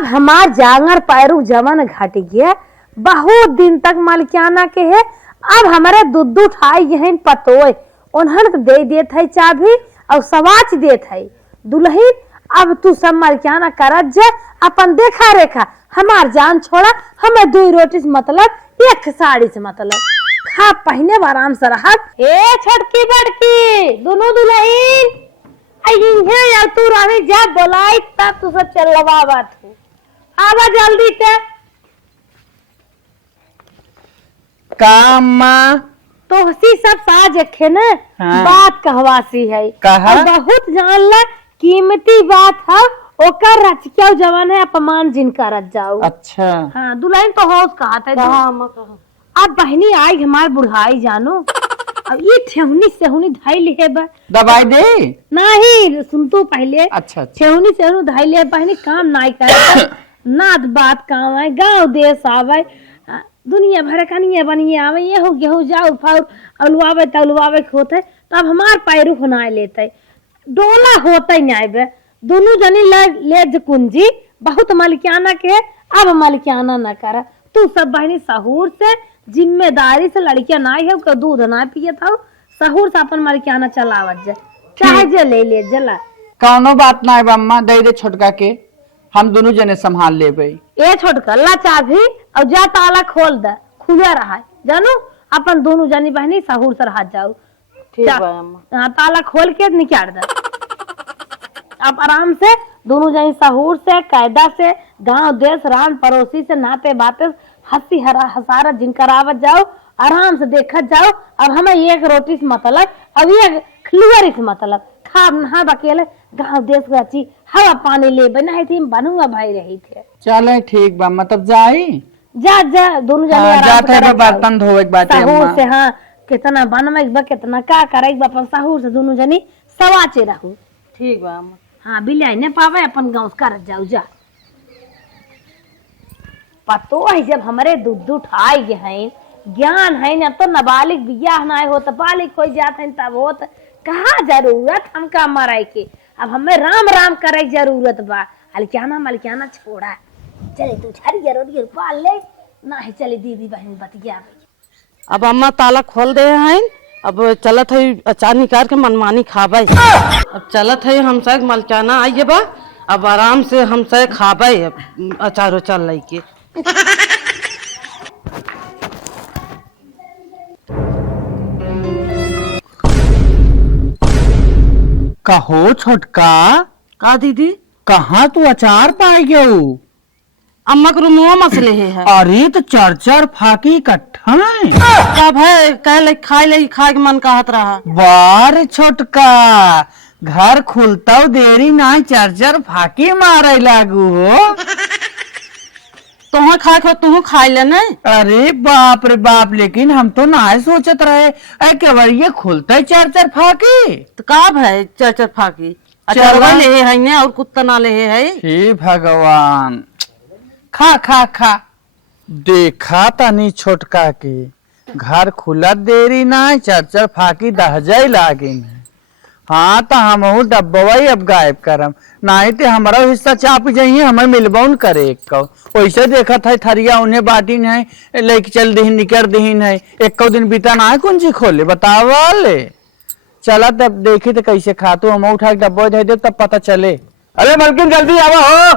अब हमार जांगर पैरू जवन घट गया, बहुत दिन तक मालिकाना के है। अब हमारे दूध उठाई गहन पतोय उन्हन दे देत है चाबी और सवाच देत है दुल्हन। अब तू सब मालिकाना करत जा, अपन देखा रेखा हमार जान छोड़ा, हमें 2 रोटी से मतलब 1 साड़ी से मतलब, खा पहने आराम से रहत। ए छोटकी बड़की दोनों दुल्हन आई तू रही जा बोलाई तब तू सब चलवा बात हो, आवा जल्दी ते कामा तो हसी सब साज रखे न। हाँ। बात कहवासी है कहा? बहुत जान ला कीमती बात है, ओकर रचकिया जवान है अपमान जिनका रच जाओ। अच्छा हाँ दुल्हन तो होश कहा था। अब बहनी आई हमार बुढ़ाई जानो, अब ये ठेहुनी सेहुनी धाई है दवाई दे नहीं सुन तो पहले। अच्छा ठेहुनी सेहुनी धाई ले बहनी काम नहीं करे नाद बात काम है, गांव देश आवे दुनिया भर कनिया बनिए आवे, ये हो गेहूं जाओ फाउर अलुआवे तलुआवे होते तब हमार पैरू होना लेते डोला होते नहीं बे। दोनों जनी ले कुंजी बहुत मालिकाना के, अब मालिकाना न कर तू सब बहनी सहूर से जिम्मेदारी से लड़कियां ना है का दूध ना पिए था, सहूर से अपन मालिकाना चलावत जा चाहे जे ले जला। कौनो बात ना है बम्मा, दे दे छोटका के हम दोनों जने संभाल लेबे। ए छोटका ला चाबी और जा ताला खोल दे, खुला रहा जानो अपन दोनों जनी बहनी सहूर से रह जाओ। ठीक है अम्मा। ताला खोल के निकाल दे। अब आराम से दोनों जनी सहूर से कायदा से गांव देश रान पड़ोसी से नाते बाते हंसी हसारत जिनकरावत जाओ, आराम से देखत जाओ। अब हमें 1 रोटी से मतलब, अब 1 खिलुआरी से मतलब, खा नहा अकेले गांव देश रची हवा पानी ले बना थी बनूंगा भाई रही थे। चले ठीक बा मतलब जाई जा जा दोनों जने आराम जाते से बर्तन धोवे के बाटे सहूर से। हाँ कितना बनवे बा कितना का करे बा, अपन सहूर से दोनों जनी सवाचे रहू। ठीक बा अम्मा। हाँ बिलाई ने पावे अपन गाँव कर जाऊ जा। पतो है जब हमारे दूध उठाए गए हैं ज्ञान है न तो नाबालिग बियाह ना हो तो बालिक हो जाते हैं तब हो कहा जरूरत हमका मराई के। अब हमें राम राम करे जरूरत बा, मलिकाना छोड़ा चले तू छारी जरूरी पाल ले ना है चले दीदी बहन बतिया। अब अम्मा ताला खोल दे हैं, अब चलत है अचार निकाल के मनमानी खाबे। अब चलत है हमसे मलचाना आइए बा, अब आराम से हमसे खाबे अचार उचार लेके। कहो छोटका का दीदी कहाँ तू अचार पाई गयो? अम्मा के रूमवा मसले है। अरे तो 4 फाकी इकट्ठा है। तब है कह ले खाए के मन कहत रहा। वार छोटका घर खुलता देरी ना 4 फाकी मारे लागू हो। तुह खाए खो तू खाई ले नहीं। अरे बाप रे बाप, लेकिन हम तो ना सोचत रहे केवड़िए खुलते 4 फाकी। तो काब है 4 फाकी अचारवा ले है ने और कुत्ता ना ले है। हे भगवान खा खा खा देखा तनी छोटका के घर खुला देरी ना 4 फाकी दहजाई लागे। हाँ तो हम डब्बवाई अब गायब करम नहीं तो हमारा हिस्सा चाप जाइए हमें मिलबौन करे। एक वैसे देखा था थरिया उन्हें बाटी है लेके चल दहीन निकर दहीन है। 1 दिन बीता ना है कुंजी खोले बतावा ले। चला तब देखी तो कैसे खा तू हम उठा के डब्बा दे दे तब पता चले। अरे मलकिन जल्दी आवा हो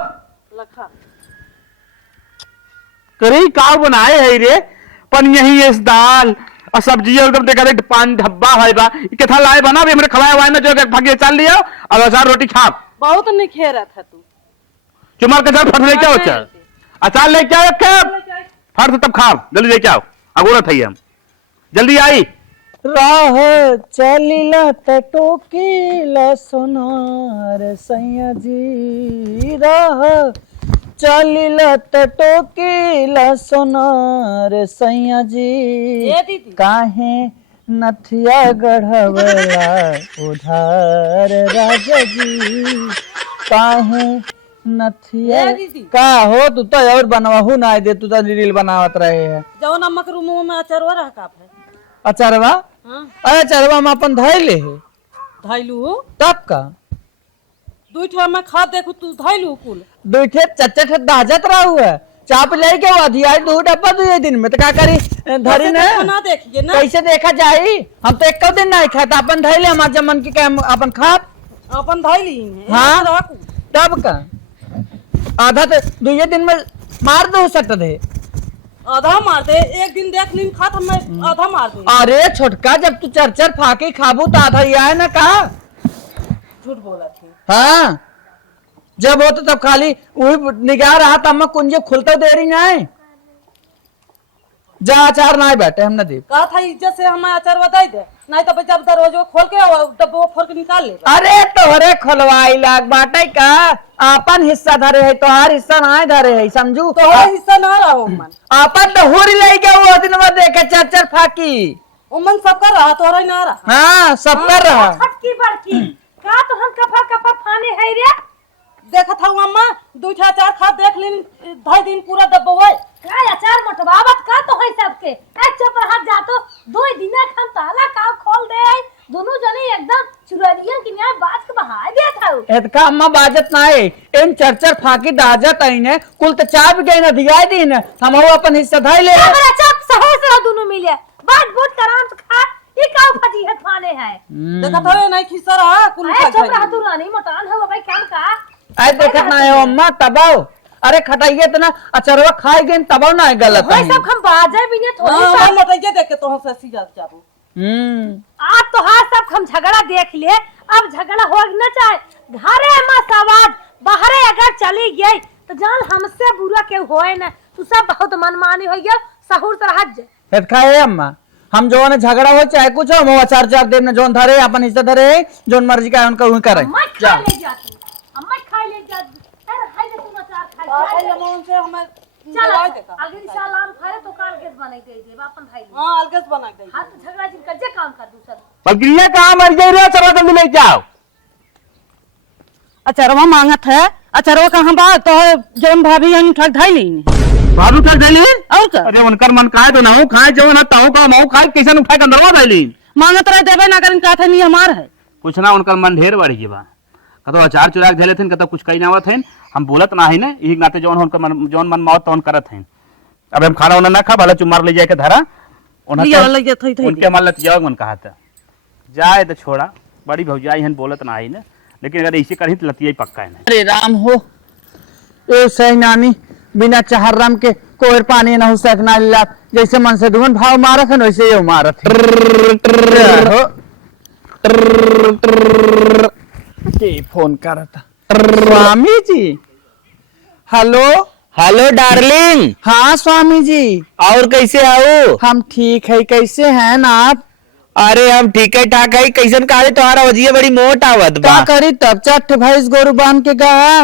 लखा करी का बनाए है रे पन यही इस दाल और सब्जी एकदम देखा रे पान धब्बा है बा कथा लाए बना भी हमरे खवाया हुआ है ना जो भाग्य चल लिया और 4 रोटी खा बहुत निखेरा था तू चुमार के साथ फट ले क्या होता अचार ले क्या फट तब खा जल्दी ले क्या अगोरत है हम जल्दी आई। राह चलिला टोकीला सोनार सैया जी राह चलिला टोकीला सोनार सैया जी काहे नथिया गढ़वला उधार राजा जी काहे नथिया का हो तू तो और बनवाहू ना दे तू तो रील बनावत रहे है। जाओ नमक रूम में अचारवा रह का है अचारवा। हाँ। अरे अचारवा हम अपन धैले है धैलू तब का 2 ठो में खा देखू तू धैलू कुल दूठे चच्चा ठे दाजत रहा हुआ चाप ले के वो दिया 2 डब्बा 2 दिन में तो का करी धरी ने ना देखिए ना कैसे देखा जाई हम तो एक दिन नहीं खाता अपन धैले हमार जमन के हम अपन खात अपन धाई ली हाँ तब का आधा तो 2 दिन में मार दो सट दे आधा मार दे एक दिन देख लीन खात हमें आधा मार दे अरे छोटका जब तू चरचर फाके खाबू तो आधा ही है ना का झूठ बोला थी हाँ जब हो तो तब खाली वही निगाह रहा तब मैं कुंजे खुलता दे रही नहीं जा अचार ना बैठे हम न दे कहा था इज्जत से हमें अचार बताई दे नहीं तो जब दरवाजे खोल के डब्बो फोड़ के निकाल ले अरे तोहरे खोलवाई लाग बाटे का अपन हिस्सा धरे है तोहार हिस्सा ना धरे है समझू तो हिस्सा ना रहो मन अपन तो हुरी ले गया वो दिन में देखे चरचर फाकी उमन सबका रहा तोरा ही ना रहा हाँ सब कर रहा फटकी बड़की का तो हम कफा फाने है रे देखा था अम्मा 2 4 खा देख लीन 2 दिन पूरा डब्बो है का अचार मटवावत का तो है सबके ए चुप रह जा तो 2 दिन हम ताला का खोल दे दोनों जने एकदम चुरैलियन की न्याय बात के बहा दिया था एतका अम्मा बाजत ना है इन चरचर फाकी दाजत आईने कुल तो चाप गए ना दिया दिन हम अपन हिस्सा धाई ले हमारा चप सहो से दोनों मिले बाट बूट कराम से खा ये का फजी है थाने है देखा था नहीं खिस्सा रहा कुल ए चुप रह तू रानी मटान है भाई काम का आई देखत ना है अम्मा तबाओ अरे खटाइए तो ना अचरवा खाए गए तबाओ ना है गलत भाई सब हम बाजे भी ने थोड़ी सा हां लटाइए देख के तो हम से सीधा जाबू आज तो हाथ सब हम झगड़ा देख लिए अब झगड़ा हो न चाहे घरे में सवाद बाहरे अगर चली गई तो जान हमसे बुरा के होए ना तू सब बहुत मनमानी हो गया सहूर से हट जा एत खाए अम्मा हम जो ने झगड़ा हो चाहे कुछ हो वो 4 दिन में जोन धरे अपन हिस्सा धरे जोन मर्जी का उनका वही करे मैं खा ले जाती मैं खा ले जाती अरे खाई ले तू अचार खाई ये अमाउंट से हमें चल दवाई देखा अगर इंशाल्लाह हम खाए तो काल गैस बनाई दे दे अपन खाई ले हां अलगस बना दे हां तो झगड़ा जिन कर जे काम कर दूसरा बल्कि कहाँ मर गई रे चलो जल्दी ले जाओ अचरवा मांगत है अचरवा कहां बा तो जम भाभी यानी ठग धाई ली बाबू उठा दे ली और का अरे उनकर मन काहे तो ना हो खाए जो ना ताऊ का मऊ खाए कैसे उठा के अंदरवा दे ली मांगत रहे देबे ना करिन का था नहीं हमार है कुछ ना उनकर मन ढेर बढ़ी के बा कतो अचार चुरा के धैले थे कतो कुछ कही ना आवत है हम बोलत ना है ना यही नाते जौन उनकर मन जौन मन मावत तौन करत है अब हम खाना ना खा भला चुमार ले जाए के धरा लिया ले जा थई थई उनके मन लत जाओ मन कहा था जाए तो छोड़ा बड़ी भौजाई हन बोलत ना है ना लेकिन अगर ऐसे करही तो लतिया पक्का है ना अरे राम हो ए सही नानी बिना चाहर राम के कोर पानी ना हो सकना ला जैसे मन से दुगन भाव मारत है वैसे ये मारत है के फोन करता Swami ji hello hello darling. हाँ स्वामी जी और कैसे आओ? हम ठीक है कैसे हैं ना आप? अरे हम ठीक है ठाक है। कैसन काहे तुम्हारा वजिया बड़ी मोट आवत बा। क्या करी तब चट भैंस गोरु बांध के गया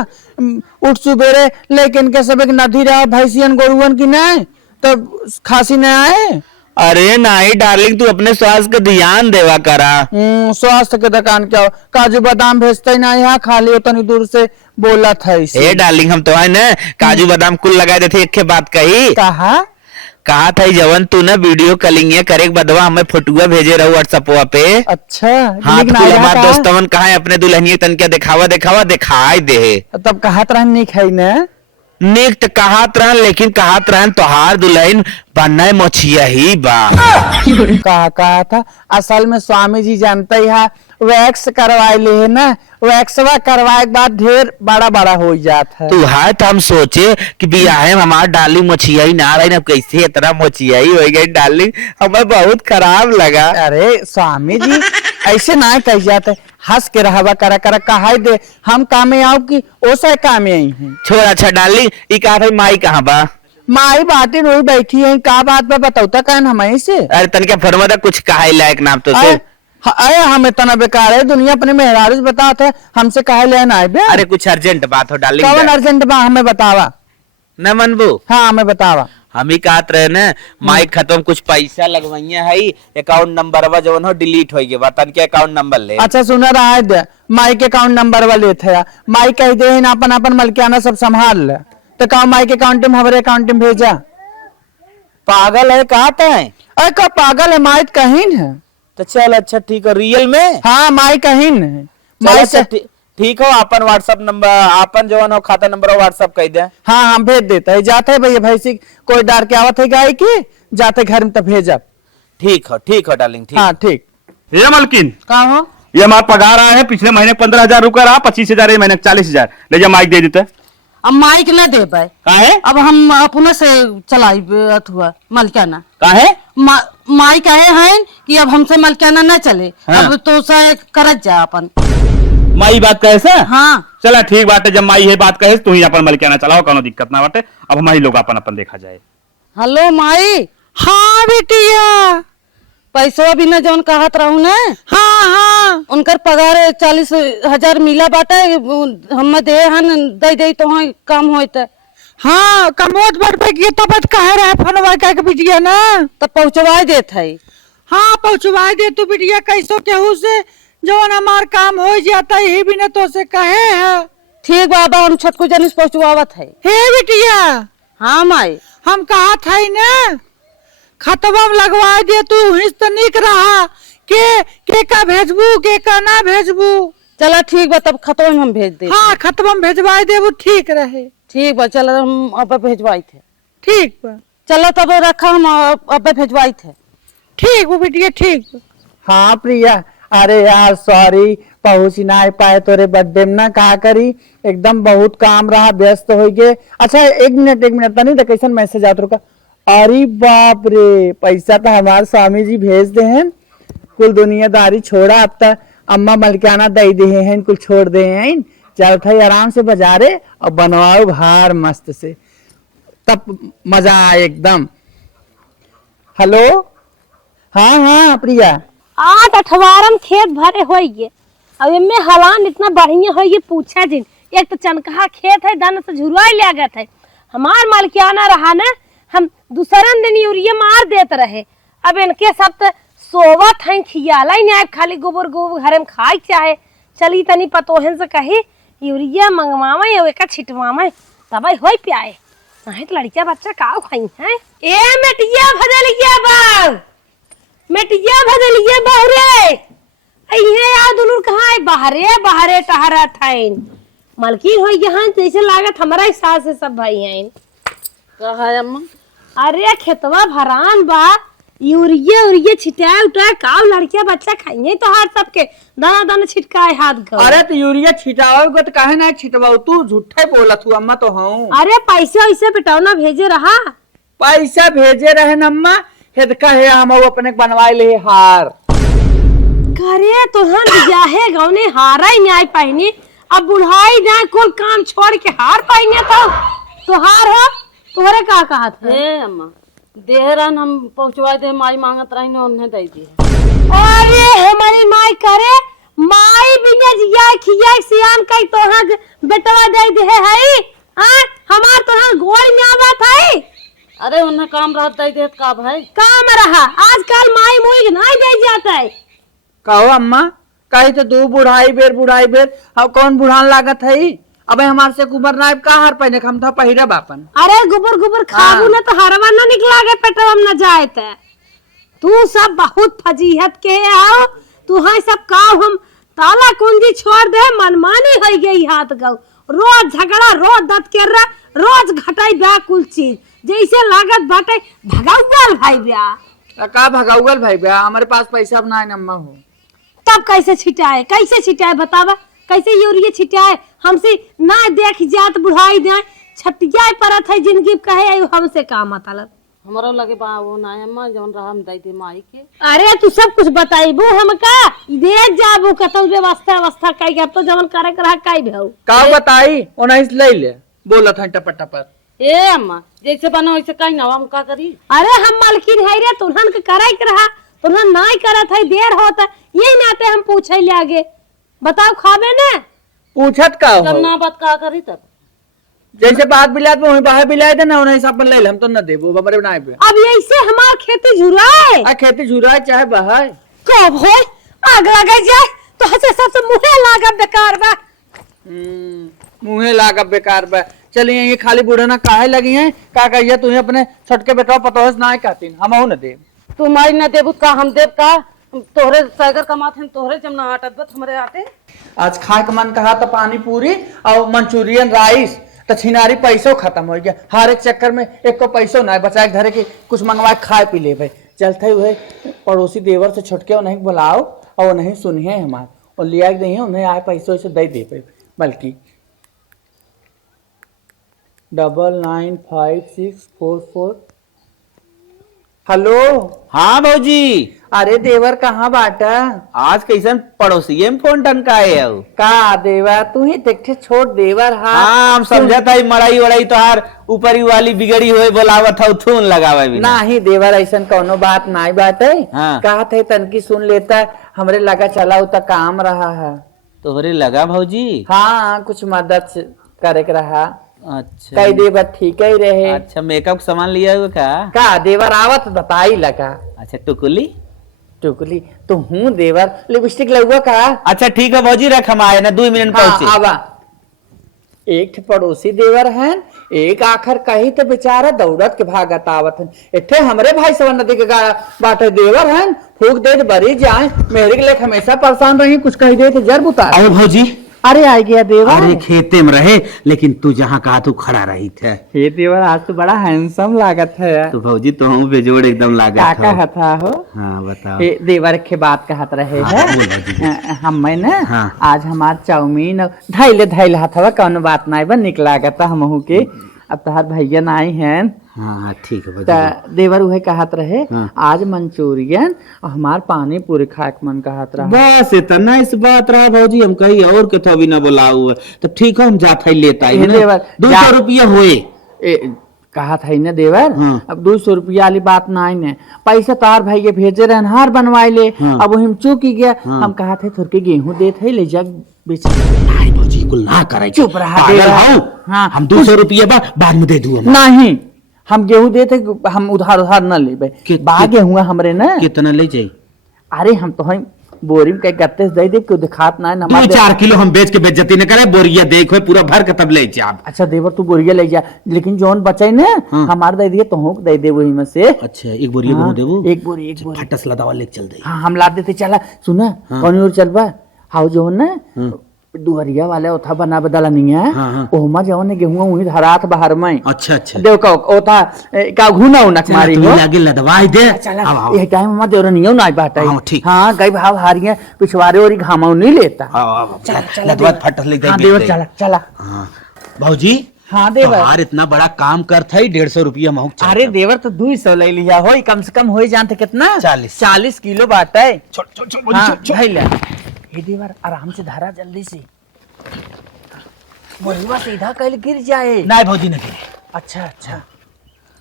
उठ सुबेरे लेकिन के सब एक नदी रहा भैंसियन गोरुअन की नहीं तब खांसी न आए। अरे नहीं डार्लिंग तू अपने स्वास्थ्य का ध्यान देवा करा। स्वास्थ्य के दुकान क्या हो काजू बादाम भेजते ना यहाँ खाली उतनी दूर से बोला था ए डार्लिंग हम तो है ना काजू बादाम कुल लगाए थे एक बात कही कहा था जवन तू ना वीडियो कॉलिंग करे बदवा हमें फोटुआ भेजे रहो व्हाट्सएपवा पे। अच्छा हाँ तो हमारे दोस्तवन कहा अपने दुल्हनिया तन क्या दिखावा दिखावा दिखाई दे तब कहा तरह नहीं खाई ना निक तो कहात रहन लेकिन कहात रहन तोहार दुल्हन बनना मछिया ही बा। कहा था असल में स्वामी जी जानते ही है वैक्स करवाए ले है ना वैक्सवा करवाए के बाद ढेर बड़ा बड़ा हो जाता है। तू है तो हम सोचे कि बियाहे में हमारा डार्लिंग मछिया ही ना रही ना कैसे इतना मछिया ही हो गई डार्लिंग हमें बहुत खराब लगा। अरे स्वामी जी ऐसे ना कह जाते हंस के रहवा करा करा कहा दे हम कामे आओ कि ओसा कामे आई हैं। छोड़ अच्छा डार्लिंग ये कहा था माई कहाँ बा? माई बातें रोई बैठी है का बात बा बताऊता कहन हमें से। अरे तन क्या फरमा कुछ कहा लायक नाम तो से अरे हम इतना बेकार है दुनिया अपने मेहरारू बताते हमसे कहे लेना है बे। अरे कुछ अर्जेंट बात हो डार्लिंग कौन अर्जेंट बा हमें बतावा न मनबू। हाँ हमें बतावा हम ही कहत रहे न माइक खत्म कुछ पैसा लगवाइया है अकाउंट नंबर जवन हो डिलीट हो गया तन के अकाउंट नंबर ले। अच्छा सुना रहा है माई के अकाउंट नंबर वाले थे माई कह दे अपन अपन मलकियाना सब संभाल ले तो कहा माई के अकाउंट में हमारे अकाउंट में भेजा। पागल है कहते हैं। अरे का पागल है माई कहीं है तो चल अच्छा ठीक है रियल में। हाँ माई कहीं है माई से ठीक हो, अपन व्हाट्सएप नंबर अपन जो है खाता नंबर व्हाट्सएप कर दे। हाँ हाँ भेज देता है, जाते है भैया भैंसी कोई डार के आवत है गाय की, जाते घर में तब भेजब। ठीक हो डार्लिंग, ठीक। हाँ ठीक। ये मालकिन कहा हो? ये हमारा पगार आया है, पिछले महीने 15,000 रुपया रहा, 25,000 महीने 40,000 ले जा माइक दे देते। अब माइक न दे पाए, काहे अब हम अपने से चलाई अथुआ मलकाना। काहे माई कहे हैं कि अब हमसे मलकाना न चले। हाँ। अब तो से करत जा अपन। माई बात कहे से? हाँ चला ठीक बाटे, जब माई है बात कहे तू ही अपन मलकियाना चलाओ, कोनो दिक्कत ना बाटे। अब हमारी लोग अपन अपन देखा जाए। हेलो माई। हाँ बेटिया। पैसा भी न जौन कहत रहू न। हाँ हाँ उनकर पगार 40,000 मिला बाटे, हम दे हन दे तो काम होते। हाँ कमोत बढ़ पे किए तब कहे रहे फोनवा के बिटिया ना, तो पहुँचवा देत है। हाँ पहुँचवा दे तू बिटिया, कैसो केहू से जवन हमार काम हो जाता है भी न तो से कहे है। ठीक बाबा, हम छोटकू जनिस पहुँचवावत है। हे बिटिया। हाँ माई। हम कहा था ना खतबा में लगवा दे तू, हिस तो निक रहा के का भेजबू के का ना भेजबू। चला ठीक बा, तब खतबा में हम भेज दे। हाँ खतबा में भेजवा दे, वो ठीक रहे। ठीक बा, चलो हम अब भेजवाई थे। ठीक बा, चलो तब रखा, हम अब भेजवाई थे। ठीक वो बिटिया ठीक। हाँ प्रिया, अरे यार सॉरी पहुंच ना पाए तोरे बर्थडे में ना, कहा करी एकदम बहुत काम रहा, व्यस्त हो गए। अच्छा एक मिनट तनी तो कैसन मैसेज आत रुका। अरे बाप रे, पैसा तो हमारे स्वामी जी भेज दे हैं, कुल दुनियादारी छोड़ा, अब तक अम्मा मलकाना दे दे हैं, कुल छोड़ दे हैं। चल था आराम से बाजारे और बनवाओ भार मस्त से, तब मजा आए एकदम। हेलो हाँ हाँ प्रिया। आज अठवारम खेत भरे होइए, अब इनमें हलान इतना बढ़िया होइए पूछा जिन। एक तो चनकहा खेत है, दाना से झुरवाई ले गए थे। हमार मालकियाना रहा ना, हम दूसरे दिन यूरिया मार देते रहे। अब इनके सब तो सोवत हैं, खियाला ही नहीं, खाली गोबर घर में खाए चाहे। चली तनी पतोहन से कही यूरिया मंगवावे एक छिटवावे तब हो प्याए, नहीं तो लड़किया बच्चा का खाई है। ए मेटिया भदलिया बाऊ, मेटिया भदलिया बहुरे अइहे यार दुलूर कहाँ है? बाहरे टहरा थाइन मलकिन हो यहाँ, जैसे लागत हमारा ही सास से सब भाई हैं। कहा है अम्मा? अरे खेतवा भरान बा, यूरिया छिटाए उठाए काव लड़किया बच्चा खाइए तो हर सबके दाना दाना छिटकाए हाथ गो। अरे तो यूरिया छिटाओगे तो काहे ना छिटवाओ, तू झूठे बोलत हूँ अम्मा तो हूँ। अरे पैसे वैसे पिटौना भेजे रहा, पैसा भेजे रहे न अम्मा, हेदका है हम अपने बनवाए ले हार। करे तुहन बियाहे गौने हारा ही न्याय पाइनी, अब बुढ़ाई ना कुल काम छोड़ के हार पाइने तो हार हो। तोहरे का कहा था? ए अम्मा देहरान हम पहुँचवा दे, माई मांगत रही ने उन्हें दे दी। अरे हमारी माई करे, माई बिना जिया खिया सियान कई तोहा बेटवा दे दे है हां, हमार तोहा गोड़ में आवत है। अरे उन्हें काम रात दे देत का भाई, काम रहा आजकल माई मुई नहीं दे जाता है। कहो अम्मा, कही तो दू बुढ़ाई बेर अब कौन बुढ़ान लागत है? अबे हमारे से कुबर नायब का हार पहने हम था पहिरा बापन। अरे गुबर खाबू ना तो हरवा ना निकला के पेटवा में न जाए थे। तू सब बहुत फजीहत के आओ, तू है सब काव हम ताला कुंजी छोड़ दे, मनमानी हो गई हाथ गौ, रोज झगड़ा रोज दत के रहा, रोज घटाई ब्याह कुल चीज, जैसे लागत बाटे भगाउगल भाई ब्याह। का भगाउगल भाई ब्याह? हमारे पास पैसा अब ना है अम्मा हो। तब कैसे छिटाए बतावा, कैसे यूरिया छिटाए? हमसे ना देख जात बुढ़ाई दे छटिया परत है जिंदगी कहे हमसे का मतलब। हमारा लगे बा वो ना अम्मा जौन रहा हम दे दे माई के। अरे तू सब कुछ बताइबू हमका, दे जाबू कतौ व्यवस्था कई अब तो जवन करे के रहा कई भेऊ का बताई ओनाइस ले ले बोलत है टपटा पर। ए अम्मा जैसे बना वैसे कहीं ना, हम का करी? अरे हम मालकिन है रे, तुहन के करे के रहा, तुहन नहीं करत है, देर होता यही नाते हम पूछे ले आगे। बताओ खाबे ने पूछत का जब हो? ना बात का करी तब जैसे बात बिलात में वही बाहर बिलाए थे ना, उन्हें हिसाब ले ले, हम तो न देबो बमरे बनाए पे। अब ऐसे हमार खेती झुराए आ खेती झुराए चाहे बहाए कब हो आग लगे जाए तो हसे सबसे मुहे लागा बेकार बा। मुहे लागा बेकार बा। चलिए ये खाली बूढ़े ना काहे लगी हैं, का कहिए तुम्हें अपने छटके बेटा पतोहस ना कहती हम न दे। तुम्हारी न देबू का हम देव का? तोहरे सागर कमात हैं तोहरे जब ना आटत बत हमरे आटे। आज खाए का मन कहा तो पानी पूरी और मंचूरियन राइस तो छिनारी पैसों खत्म हो गया। हर एक चक्कर में एक को पैसों ना बचाए धरे के कुछ मंगवाए खाए पी ले भाई। चलते हुए पड़ोसी देवर से छुटके उन्हें बुलाओ और उन्हें सुनिए हमारे और लिया नहीं है उन्हें आए पैसों से दे दे पे बल्कि 995644। हेलो। हाँ भौजी, अरे देवर कहाँ बाटा? आज कैसन पड़ोसी में फोन टनकाए हो का देवर तू ही देखे छोट देवर। हाँ हम समझा था मड़ाई वड़ाई तोहार ऊपरी वाली बिगड़ी हुए बोलावत हो थून लगावे भी नहीं देवर ऐसा कोनो बात नहीं बात है। हाँ। कहा थे तनकी सुन लेता हमरे लगा चला उतना काम रहा है। तोहरे लगा भौजी? हाँ कुछ मदद करे के रहा। अच्छा कई देवर ठीक ही रहे। अच्छा मेकअप सामान लिया हुआ का देवर आवत बताई लगा। अच्छा टुकुली टुकली तो हूँ देवर लिपस्टिक लगुआ का। अच्छा ठीक है भौजी रख हम आए ना 2 मिनट पहुंचे। हाँ, आवा एक ठे पड़ोसी देवर हैं एक आखिर कही तो बेचारा दौड़त के भागत आवत हैं। इथे हमरे भाई सवन नदी के बाटे देवर हैं फूक दे बरी जाए मेरे के लिए हमेशा परेशान रही कुछ कही दे तो जर बुता। आओ भौजी। अरे आ गया देवर। अरे खेते में रहे लेकिन तू जहाँ कहा तू खड़ा रही थे। ये देवर आज तो बड़ा हैंडसम लागत है। तो भौजी तो हम बेजोड़ एकदम लागत काका हथा हो। हाँ बताओ। ये देवर के बात कहत रहे हाँ, है बोल भौजी। हम ना हाँ। आज हमार चाउमीन धैले हथवा कौन बात नहीं बा निक लागत हमहू के। अब तहार भैया आई हैं हाँ ठीक है भौजी। त देवर उहे कहत रहे हाँ। आज मंचूरियन और हमार पानी पूरी खाए के मन कहत रहा। बस इतना इस बात रहा भौजी हम कहीं और के तो अभी ना बुलाऊ तो ठीक है हम जाते लेता ये देवर, 200 रुपया हुए। कहा था ना देवर। हाँ। अब 200 रुपया वाली बात नहीं ने पैसा तार भाई के भेजे रहन हार बनवाए ले। हाँ। अब हम चूक ही गया। हाँ। हम कहा थे थोड़के गेहूं देते है ले जा बेच। नहीं भौजी कुल ना करे चुप रहा पागल देवर। हूँ। हाँ। हम 200 रुपया बाद में दे दूँ। नहीं हम गेहूं देते हम उधार न लेबे बा गेहूं हमरे ना। कितना ले जाई? अरे हम तो हम बोरी में गत्ते से दे दे क्यों दिखात ना 2-4 किलो हम बेच के बेइज्जती न करे बोरिया देखो पूरा भर के तब ले जा। अच्छा देवर तू बोरिया ले जा लेकिन जोन बचे ना हाँ। हमार दे दिए तो दे दे वही में से। अच्छा एक बोरिया हाँ, गेहूं देबू? एक बोरी फटस लदावा ले चल दे। हाँ हम ला देते चला सुना। हाँ। कौन और चलबा हाउ जो ना दुहरिया वाले ओथा बना बदला नहीं है। हाँ, हाँ। ओमा जो ने गेहूं वही धरात बाहर में। अच्छा अच्छा देव का ओथा का घुना उनक मारी तू हो। लागे लदवाई दे। चला आओ, ये टाइम में देवर नहीं ना बाटा। हाँ, ठीक। हाँ गई भाव हारियां पिछवारे और घामा नहीं लेता। आओ चला लदवा फटस ले दे। हाँ देवर चला चला। हाँ भौजी हाँ देवर। यार इतना बड़ा काम करता है 150 रुपया महक चाहिए। अरे देवर तो 200 ले लिया हो कम से कम हो जानते कितना 40 किलो बाटा है। हाँ, भाई ले ये देवर आराम से धरा जल्दी से वही सीधा कल गिर जाए। नहीं भौजी नहीं गिरे। अच्छा अच्छा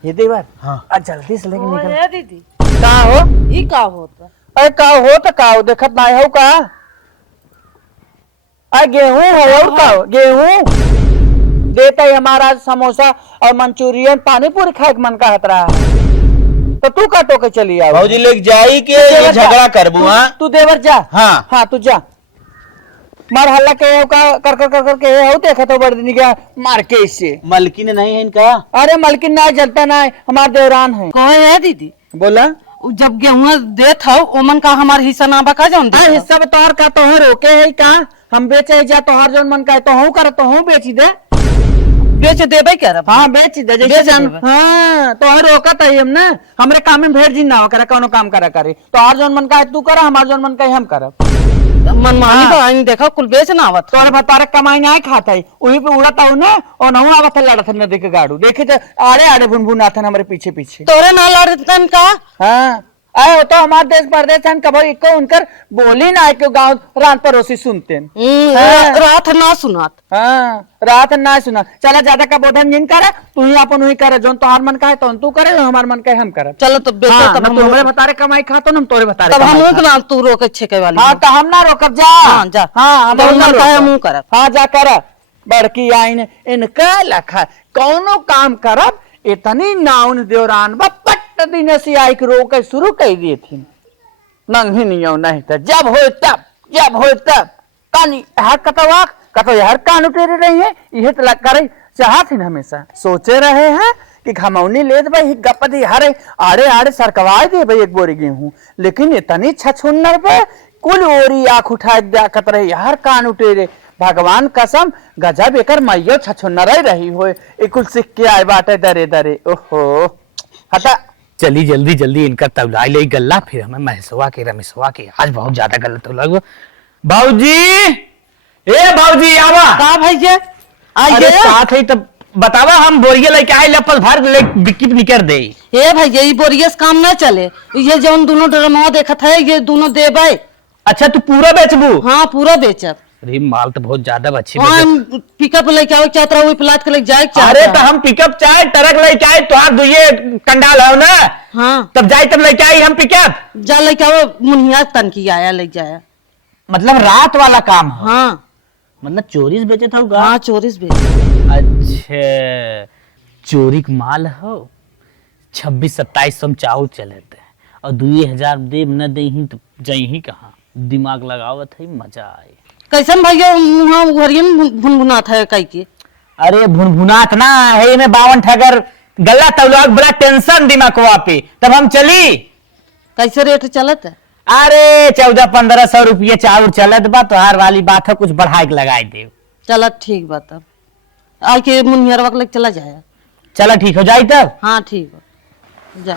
ये देवर। हाँ। जल्दी से लेके निकल। है दीदी का हो ये का होता? अरे का हो तो का हो देखत ना हो का। अरे गेहूं हो का गेहूं देता है हमारा समोसा और मंचूरियन पानी पूरी खाए के मन का हत रहा है तो तू का टोके चली आ। भौजी लेके जाई के ये झगड़ा करबू? हाँ तू देवर जा। हाँ हाँ तू जा मार हल्ला के हो का कर कर कर कर के हो देखा तो बड़ दिन क्या मार के इससे। मलकिन नहीं है इनका? अरे मलकिन ना जनता ना हमारे देवरान है। कहे है दीदी बोला जब गेहूं देत हो ओमन का हमार हिस्सा ना बका जौन हाँ हिस्सा तोहर का तोहर रोके है का हम बेचे जा तोहर जोन मन का है तो कर तो बेची दे बेच देबे क्या रे? हाँ बेच दे जैसे बेच जान। देबे। हाँ तोहर रोकत है हम ना हमरे काम में भेड़ जी ना हो करे कौनो काम करा करे तोहर जोन मन का है तू कर हमार जोन मन का है हम करब। मनमानी हाँ। तो आइन देखा कुल बेच ना आवत। तोहरे भतारे कमाई ना खाता है वही पे उड़ता हूँ ना और नहु आवत है लड़त न देखे गाड़ू देखे तो आड़े आड़े भुन भुन आते हमारे पीछे पीछे। तोरे ना लड़तन का? हाँ आए तो हमारे देश परदेश कब इको उनकर बोली ना क्यों गाँव रात पड़ोसी सुनते हाँ। रात ना सुनात। हाँ रात ना सुना चला ज्यादा का बोधन जिन करे तू ही अपन वही करे जो तोहार मन का है तो तू करे हमार मन का है हम करे। चलो तो बेचो हाँ, तब ना हमरे बतारे कमाई खातो ना हम तोरे बतारे तब हम कमाई एक ना तू रोके छेके वाली। हाँ तो हम ना रोकब जा। हाँ, जा। हाँ तो हम ना मन का है रोकब। मुंह करब। हाँ जा कर बड़की आइन इनका लखा कौनो काम करब इतनी नाउन देवरान बा पट दिन से आई के रोके शुरू कर दिए थी नंगी नहीं था जब हो तब कानी हर कतवा कतो हर कान उठे रही है यह तो करे चाहत हमेशा सोचे रहे हैं कि घमौनी ले दे भाई गपति हरे आड़े आड़े सरकवाए दे भाई एक बोरी गेहूं, लेकिन इतनी छछुन्नर पे कुल ओरी आंख उठा देखत रहे यार कान उटेरे। भगवान कसम गजब एकर मैयो छछुन्नर ही रही हो, कुल सिख के आए बाटे दरे दरे। ओहो हटा चली जल्दी जल्दी इनका तौलाई ले गल्ला, फिर हमें महसवा के रमेशवा के आज बहुत ज्यादा गलत हो लगा। भाऊजी ए भाऊजी आवा का भैया अरे आइए। साथ ही तब बतावा हम बोरिया लेके आए लपल भर ले बिक्की निकर दे। ए भैया ये बोरिया से काम ना चले, ये जौन दोनों ड्रमवा देखत है ये दोनों देबै। अच्छा तू पूरा बेचबू? हाँ पूरा बेचब। अरे माल तो बहुत ज्यादा अच्छी हाँ पिकअप लेके आओ चाहत रहा, प्लाट के लेके जाए अरे तो हम पिकअप चाहे ट्रक लेके आए, तुहार दुइये कंडाल हो ना। हाँ तब जाए तब लेके आई हम पिकअप। जा लेके आओ मुनिया तनकी आया ले जाया। मतलब रात वाला काम है? हाँ मतलब चोरी से बेचे था? हाँ चोरी से बेच। अच्छा चोरी का माल हो। 26-27 सौ चाउर चले थे और 2000 देव न दे ही तो जही कहाँ दिमाग लगावत है मजा आए। कैसन भैया मुहा उघरिया में भुनभुनात है कई के? अरे भुनभुनात ना है में 52 ठगर गला तौलाक बड़ा टेंशन दिमागवा पे। तब हम चली कैसे रेट चलत है? अरे 1400-1500 रुपये चाउर चलत बा, तोहार वाली बात है कुछ बढ़ा के लगाए दे। चलत ठीक बा तब आके मुनियरवा के लेके चला जाए। चला ठीक हो जाए तब। हाँ ठीक बा जा।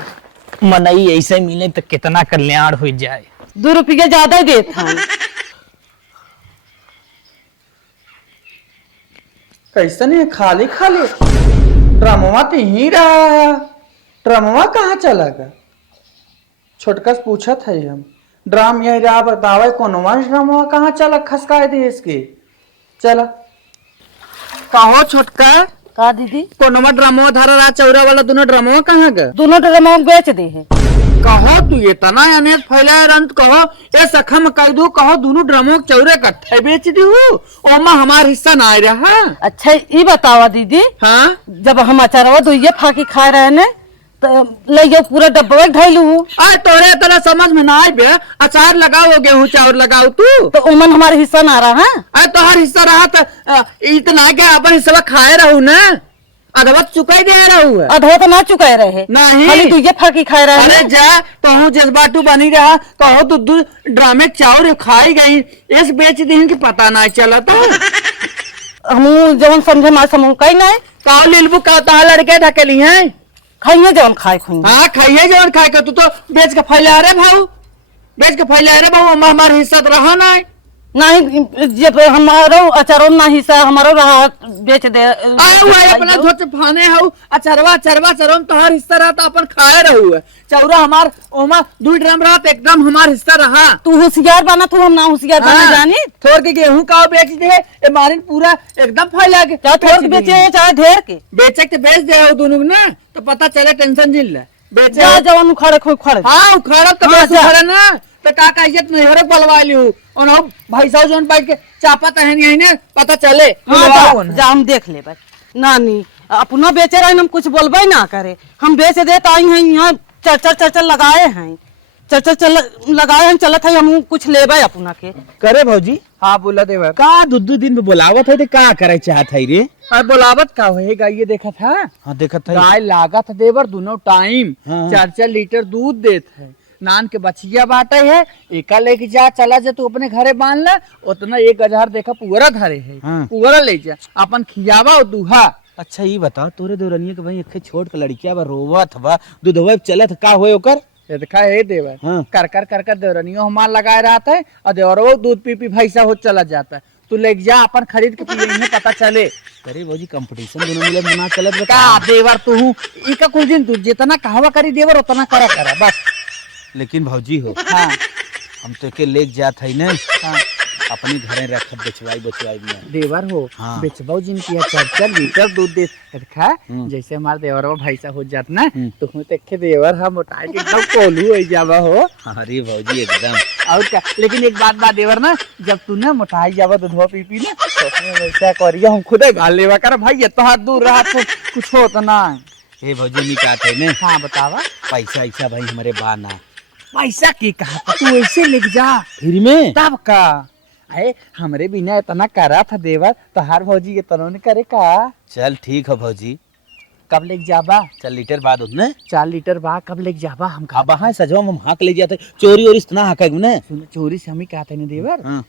मनई ऐसे मिले तो कितना कल्याण हो जाए। 2 रुपये ज्यादा ही देता हूँ। कैसन है खाली खाली ड्रमवा तो ही रहा, ड्रमवा कहाँ चला गया? छोटका से पूछा था हम ड्राम यही रहा, बतावे कोनवा ड्रमवा कहाँ चला खसकाए दे इसके। चला कहो छोटका का दीदी कोनवा ड्रमवा धरा रहा चौरा वाला, दोनों ड्रमवा कहाँ गए? दोनों ड्रमवा बेच दे है। कहो तू इतना अनेक फैलाए रंत, कहो ये सखा में कह दू, कहो दोनों ड्रमों चौरे इकट्ठे बेच दी ओमा हमार हिस्सा ना आए रहा। अच्छा ये बतावा दीदी, हाँ जब हम अचारवा दुइये फाकी खाए रहे ने तो ले जाओ पूरा डब्बा ढाइलू आए तोरे इतना समझ में ना आए बे, अचार लगाओ गेहूं चावल लगाओ तू तो उमन हमारे हिस्सा ना रहा है। आए तोहर हिस्सा रहा तो इतना क्या अपन हिस्सा खाए रहू ना, अधवा चुकाई दे रहू है। अधवा तो ना चुकाए रहे, नहीं खाली दुइये फाकी खाए रहे। अरे जा कहूँ जज्बाटू बनी रहा, कहो तो दू ड्रामे चावल खाई गई इस बेच दी कि पता ना चला। तो हम जवन समझे ना समझ कहीं ना कहो लीलबू का तो लड़के ढकेली है। खाइए जवन खाए खुई। हाँ खाइए जवन खाए के, तू तो बेच के फैला रहे भाऊ, बेच के फैला रहे भाऊ, हमारा हिस्सा तो रहा ना। नहीं जब हमारो अचारो ना हिस्सा हमारो रहा बेच दे। आए हुआ अपना धोते फाने हऊ अचरवा चरवा चरम तोहर हिस्सा रहा तो अपन खाए रहू है। चौरा हमार ओमा 2 ड्रम रहा तो एकदम हमार हिस्सा रहा। तू होशियार बना, तू हम ना होशियार बना जानी। थोड़ के गेहूं का बेच दे ए मारिन पूरा एकदम फैला के चाहे थोड़ के बेचे चाहे ढेर के बेचे के बेच दे दोनों ना, तो पता चले टेंशन जिल बेचे। जा जवन उखाड़े खोई उखाड़े। हाँ उखाड़ा तो हाँ, बेच उखाड़ा ना तो का इज्जत नहीं हो बलवा लियो और भाई साहब जोन पाई के चापा तहन यही ने पता चले। हाँ जा हम देख ले भाई नानी अपना बेचे रहे हम कुछ बोलबे ना करे, हम बेच दे तो आई हैं यहाँ चर्चा लगाए हैं, चर्चा लगाए हैं चलत है हम कुछ लेबे अपना के करे भौजी। हाँ बोला देवर का दू दिन में बुलावत है, का करे चाहत है रे? बोलावत का होएगा ये देखा था। हाँ देखा था गाय लागत देवर दोनों टाइम हाँ। 4-4 लीटर दूध देत है, नान के बछिया बाटे है, एका लेके जा चला जा तू अपने घरे बांध ला, उतना 1000 देखा पुअरा धरे है। हाँ। पुअरा ले जा अपन खियावा और दूहा। अच्छा ये बताओ तोरे देवरनिया के भाई एक छोट के लड़किया बा रोवत बा दूधवा चलत का होए ओकर? ये देखा है देवर हाँ। कर देवरनियो हमार लगाए रहा था और देवरो दूध पी पी भैंसा हो चला जाता है। तू ले जा अपन खरीद के पिए इन्हें पता चले। अरे भौजी कंपटीशन दोनों मिले बना चलत बा का देवर तू इका कुछ दिन तू जितना कहवा करी देवर उतना करा बस। लेकिन भौजी हो हाँ हम तो के लेके जात है ना, हाँ अपनी घरे रख बचवाई में देवर हो। हाँ। बेचबाऊ जिनकी 4-4 लीटर दूध दे रखा जैसे हमारे देवर भैंसा हो जात ना, तो हूँ देखे देवर हम मोटाई के एकदम कोल्हू हो जावा हो। अरे भौजी एकदम। और क्या, लेकिन एक बात देवर ना, जब तू ना मोटाई जावा दूधवा पी पी ना तो उसमें वैसा करिया हम खुद गाल लेवा कर भाई, ये तो हाथ दूर रहा तो कुछ होता ना। हे भौजी नहीं कहते ने। हाँ बतावा। पैसा ऐसा भाई हमारे बाना पैसा की कहा तू ऐसे लिख जा फिर में तब का। अरे हमरे बिना इतना करा था देवर, तो हर भौजी इतना नहीं करे का। चल ठीक है भौजी, कब लेके जाबा? चल लीटर बाद उसने 4 लीटर बा, कब लेके जाबा? हम खाबा है सजवा हम हाक ले जाते चोरी और इतना हाका गुने। चोरी से हम ही कहते नहीं देवर। हाँ।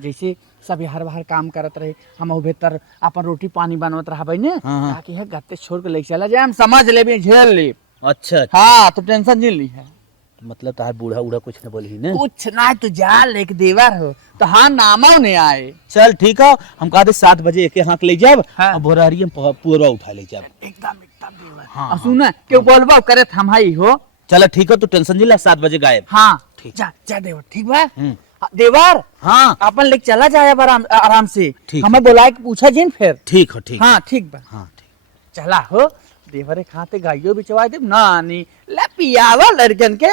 जैसे सब हर बाहर काम करत रहे, हम बेहतर अपन रोटी पानी बनवत रहा ने, हाँ। ताकि है गत्ते छोड़ के लेके चला जाए, हम समझ ले झेल ले। अच्छा हाँ तो टेंशन नहीं ली है। मतलब तार बूढ़ा उड़ा कुछ न बोली ना। कुछ ना, तू जा लेके देवर हो तो हाँ नामा नहीं आए। चल ठीक है, हम कहते 7 बजे एक हाक ले जाब। हाँ। और बोरारी हम पूरा उठा ले जाब। एकदम देवर। हाँ, और सुना क्यों बोलबा करे हम ही हो। चल ठीक है, तू टेंशन नहीं ला, 7 बजे गायब। हाँ ठीक। जा देवर, ठीक बा। देवर हाँ अपन लेके चला जाए अब आराम से। ठीक। हमें बुला के पूछा जिन फिर। ठीक हो ठीक। हाँ ठीक बा। हाँ ठीक। चला हो देवरे खाते गाइयो बिचवा दे नानी ले पियावा लड़कन के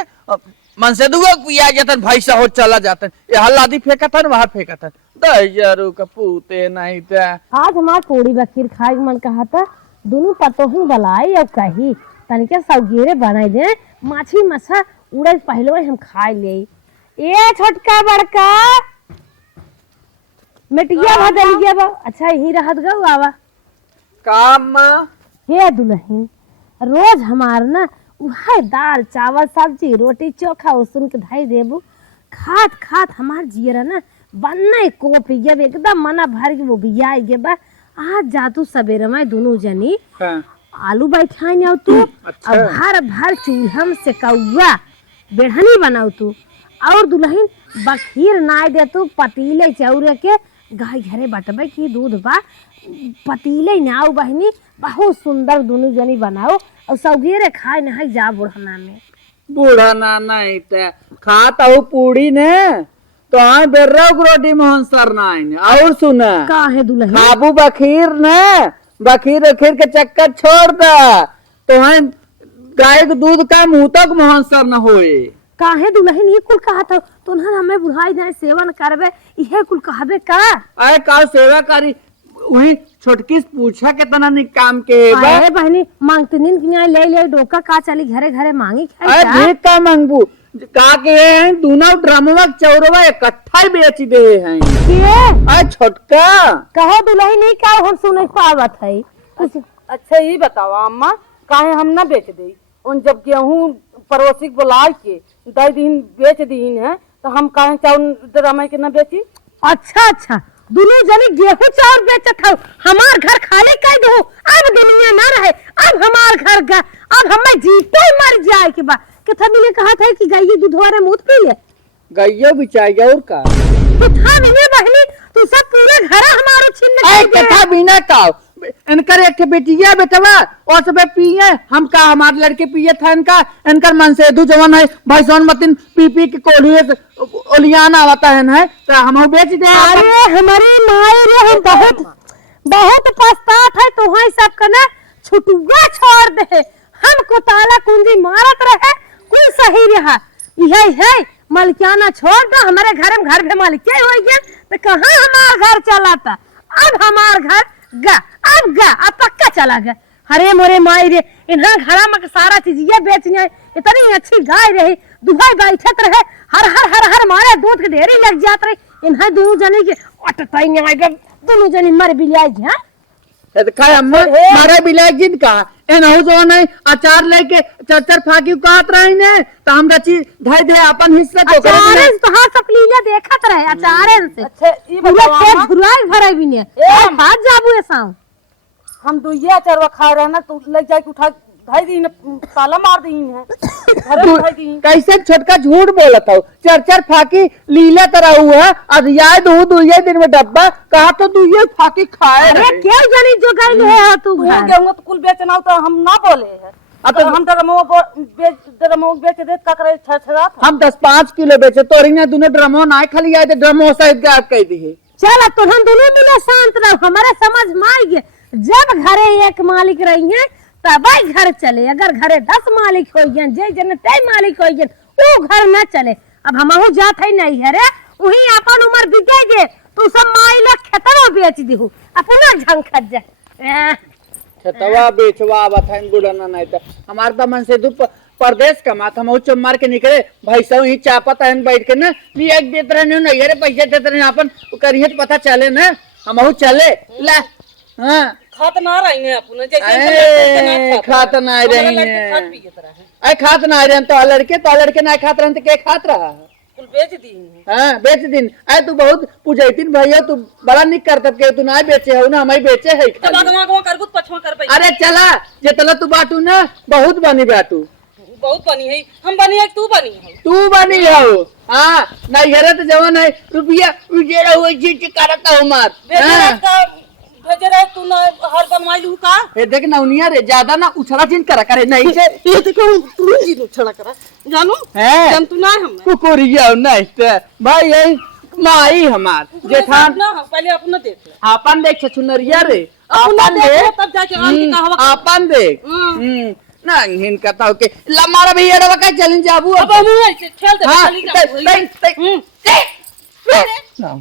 मन से दुगो पिया जतन भाई सा हो चला जातन ये हल्लादी फेंकतन वहां फेंकतन दजरू का पूते नहीं त। आज हमार पूरी बखीर खाए के मन कहा था, दोनों पतो ही बलाई और कही तनिके सौगीरे बनाई दे, माछी मछा उड़े पहले हम खाए ले। ए छोटका बड़का मिटिया बदल गया बा। अच्छा यही रहत गौ आवा। काम मां हे दुल्हन, रोज हमार ना उहा दाल चावल सब्जी रोटी चोखा उसुन के धाई देबू, खात खात हमार जियरा ना बनना को पिया एकदम मना भर के वो बिया गे बा। आज जातू सवेरे में दोनों जनी आलू बैठाई ने तू अच्छा। और भर भर चूल्हा से कौआ बेढ़नी बनाऊ तू, और दुल्हन बखीर नाय दे तू पतीले चौरे के गाय घरे बटबे की दूध बा पतीले नाव बहनी बहुत सुंदर दोनों जनी बनाओ और सौगेरे खाए नहाई जा बुढ़ाना में। बूढ़ा ना नहीं त खाता हूँ पूड़ी ने तो आए बेर्रा रोटी मोहन सर ना आईने। और सुना का है दुल्हन? खाबू बखीर ने बखीर खीर के चक्कर छोड़ दा तो है गाय के दूध का मुंह तक मोहन सर न होए। काहे दुल्हन ये कुल कहा था तुन्हन हमें बुढ़ाई जाए सेवन करबे इहे कुल कहबे का? अरे का सेवा करी वही छोटकी से पूछा के तना नहीं काम के बा। अरे बहनी मांगतनीन की न्याय ले ले डोका का चली घरे घरे मांगी अरे खाई भीख का मांगबू का के हैं दोनों ड्रमवा चौरवा इकट्ठा ही बेच दे हैं। के अरे छोटका कहो दुल्हन नहीं का हम सुने पावत है कुछ। अच्छा ये बताओ अम्मा, काहे हम ना बेच दे उन जब गेहूं पड़ोसी बुला के दे दिन बेच दीन है तो हम काहे चाउन ड्रामा के ना बेची? अच्छा अच्छा दोनों जनी गेहूं चावल बेचत हो, हमार घर खाली कर दो अब दुनिया ना रहे, अब हमार घर का अब हमें जीते ही मर जाए के बा। किथा ने कहा था कि गाय दूधवा रे मूत पी ले गैयो बिचाई और का किथा नहीं बहनी तू सब पूरे घर हमारो छीन अरे ले कथा बिना का इनकर एक बेटिया बेटवा और सब पिए हम का हमारे लड़के पिए था इनका इनकर मन से दू जवान है भाई सोन मतिन पी पी के कोलिए ओलियाना आवता है तो हम बेच दे। अरे हमारे माए रे हम बहुत बहुत पछतात है तुम्हारे सब का ना छुटुआ छोड़ दे, हमको ताला कुंजी मारत रहे कोई सही रहा यही है मलकियाना छोड़ दो हमारे घर में घर भी मालिक हो गया तो कहाँ हमारा घर चला था। अब हमार घर गा अब पक्का चला गया। अरे मोरे माई रे इन्हा घरा में सारा चीज ये बेचने इतनी अच्छी गाय रही दुहाई बैठत रहे हर हर हर हर मारे दूध के ढेरी लग जात रही इन्हा दोनों जने के अटताई नहीं आएगा दोनों जने मर भी जाएगी। हाँ खाए अम्मा मारे बिलाय जिन का एन हो जो नहीं अचार लेके चरचर फाकी काट रही ने तो हम रची धाई दे अपन हिस्सा तो अचारे से तो हाँ सब लीला देखत रहे अचारे से। अच्छा ये पूरा बताओ खेत अम्मा, घुराई भराई भी नहीं हाथ जाबू ऐसा हम दुइया चरवा खा रहे ना तो ले जाके उठा धाई दी ताला मार दी है घरे में धाई दी। कैसे छोटका झूठ बोलत हो चरचर फाकी लीला तरह हुआ और याद दो दुइये दिन में डब्बा कहा तो दुइये फाकी खाए अरे रहे। क्या जानी जो गई है तू तू घर गेहूं तो कुल बेचना हो तो हम ना बोले है अब तो हम ड्रमो बेच दे ककरे छछरा था। हम 10-5 किलो बेचे तोरी ने दोनों ड्रमो ना खाली आए ड्रमो सहित गायब कर दी है। चल तो हम दोनों मिले शांत रहो हमारे समझ में आ गया जब घरे एक मालिक रही है तब घर चले, अगर घरे 10 मालिक हो गए जे जन 3 मालिक हो गए वो घर न चले। अब हम जात है नहीं है रे वही अपन उम्र बीते गे तू सब माई लोग खेतवा बेच दीहू अपना झंग खत जा खेतवा बेचवा बथाइन बुढ़ाना नहीं था हमारे तो मन से दू परदेश कमात हम चुम्मार के निकले भाई सब ही चापत है बैठ के ना लिया देते रहे नहीं अरे पैसे देते रहे अपन करिए पता चले ना हम चले ला। हाँ खात ना रही है अपन खात ना रही है खात ना रहे तो लड़के ना खात रहे तो के खात रहा बेच दी हाँ बेच दिन तू बहुत पूजैतीन भैया तू बड़ा निक करत के तू ना बेचे हो ना हमें बेचे है अरे चला जितना तू बाटू ना बहुत बनी बाटू बहुत बनी है हम बनी है तू बनी हो हाँ नहीं हेरे तो जवान है रुपया करता हूँ मार भेजे रहे तू ना हर बनवाई लू का देख नौनिया रे ज्यादा ना उछला चिन करा करे नहीं से ये देखो तू जी उछला करा जानू जान तू ना हम कुकुरिया नहीं तो भाई यही माई हमार जेठान ना पहले अपना देख ले आपन देख छुनरिया रे अपन देख तब जाके आन की कहवा आपन देख ना हिन कहता हो के लमारा भैया रे का चलिन जाबू अब हम ऐसे खेल दे चली जा